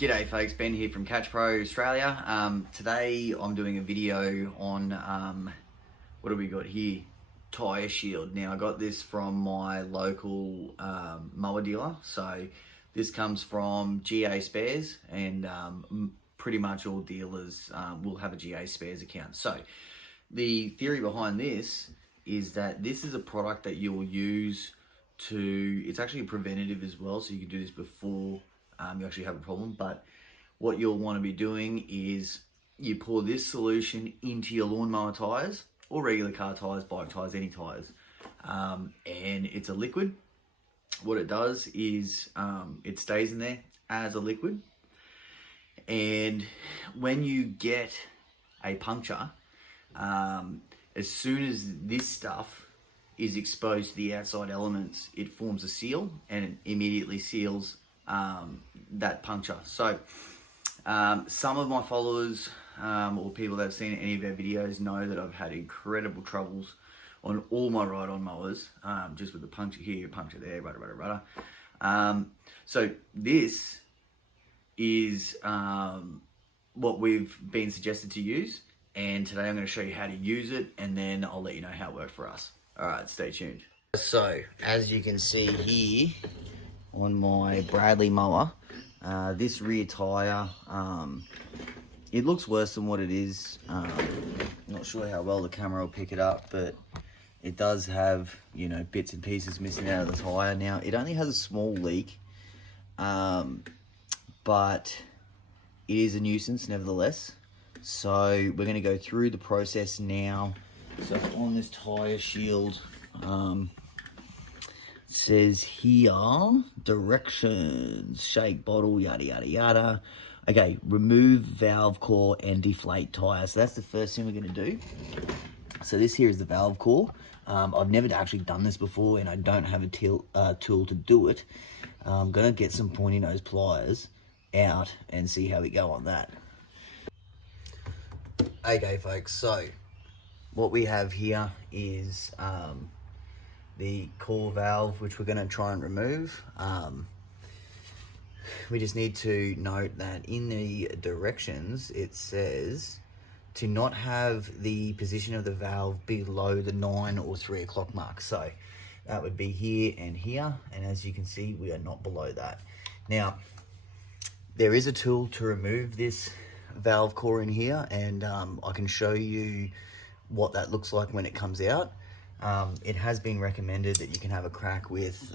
G'day folks, Ben here from Catch Pro Australia. Today I'm doing a video on, what do we got here? Tyre Shield. Now I got this from my local mower dealer. So this comes from GA Spares, and pretty much all dealers will have a GA Spares account. So the theory behind this is that this is a product that you'll use to, it's actually a preventative as well, so you can do this before you actually have a problem. But what you'll want to be doing is you pour this solution into your lawnmower tires or regular car tires, bike tires, any tires, and it's a liquid. What it does is it stays in there as a liquid, and when you get a puncture, as soon as this stuff is exposed to the outside elements, it forms a seal and it immediately seals that puncture. So some of my followers or people that have seen any of our videos know that I've had incredible troubles on all my ride-on mowers, just with the puncture here, puncture there, so this is what we've been suggested to use, and today I'm going to show you how to use it, and then I'll let you know how it worked for us. Alright, stay tuned. So, as you can see here on my Bradley mower, this rear tyre, it looks worse than what it is. Not sure how well the camera will pick it up, but it does have, you know, bits and pieces missing out of the tyre. Now, it only has a small leak, but it is a nuisance nevertheless. So we're going to go through the process now. So on this Tyre Shield, it says here, directions, shake bottle, yada, yada, yada. Okay, remove valve core and deflate tyre. So that's the first thing we're going to do. So this here is the valve core. I've never actually done this before, and I don't have a tool to do it. I'm going to get some pointy nose pliers out and see how we go on that. Okay, folks, so what we have here is the core valve, which we're going to try and remove. We just need to note that in the directions it says to not have the position of the valve below the 9 or 3 o'clock mark. So that would be here and here, and as you can see, we are not below that. Now, there is a tool to remove this valve core in here, and I can show you what that looks like when it comes out. It has been recommended that you can have a crack with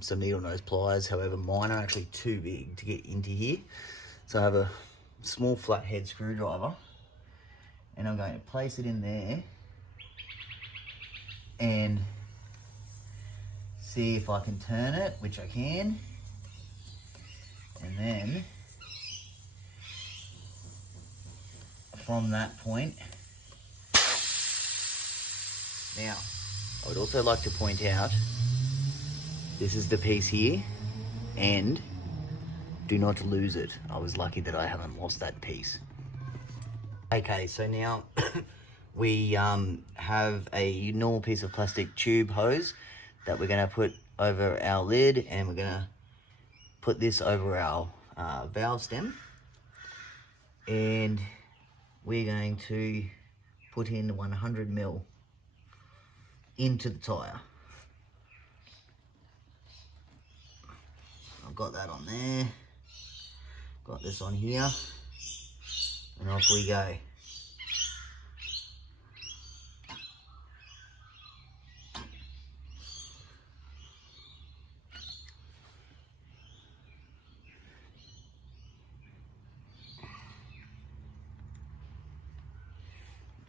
some needle nose pliers. However, mine are actually too big to get into here. So I have a small flathead screwdriver, and I'm going to place it in there and see if I can turn it, which I can. And then from that point, now, I would also like to point out, this is the piece here, and do not lose it. I was lucky that I haven't lost that piece. Okay, so now we have a normal piece of plastic tube hose that we're going to put over our lid, and we're going to put this over our valve stem, and we're going to put in 100 mil into the tyre. I've got that on there, got this on here, and off we go.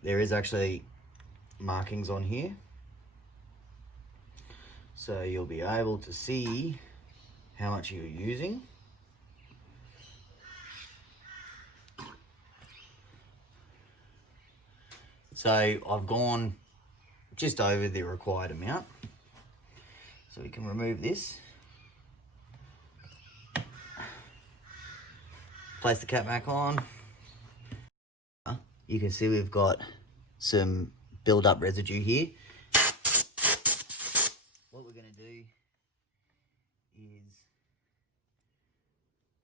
There is actually markings on here, so you'll be able to see how much you're using. So I've gone just over the required amount. So we can remove this. Place the cap back on. You can see we've got some build-up residue here. What we're going to do is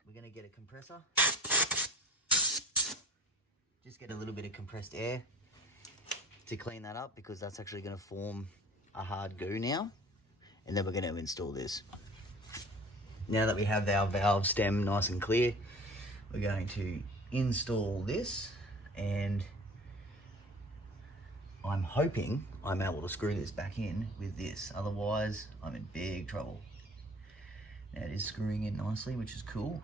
we're going to get a compressor. Just get a little bit of compressed air to clean that up, because that's actually going to form a hard goo now. And then we're going to install this. Now that we have our valve stem nice and clear, we're going to install this, and I'm hoping I'm able to screw this back in with this. Otherwise, I'm in big trouble. Now it is screwing in nicely, which is cool.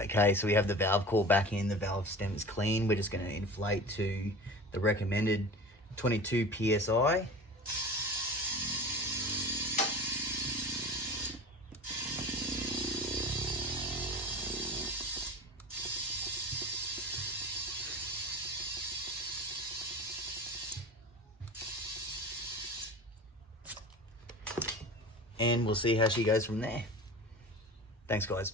Okay, so we have the valve core back in, the valve stem is clean. We're just going to inflate to the recommended 22 PSI. And we'll see how she goes from there. Thanks, guys.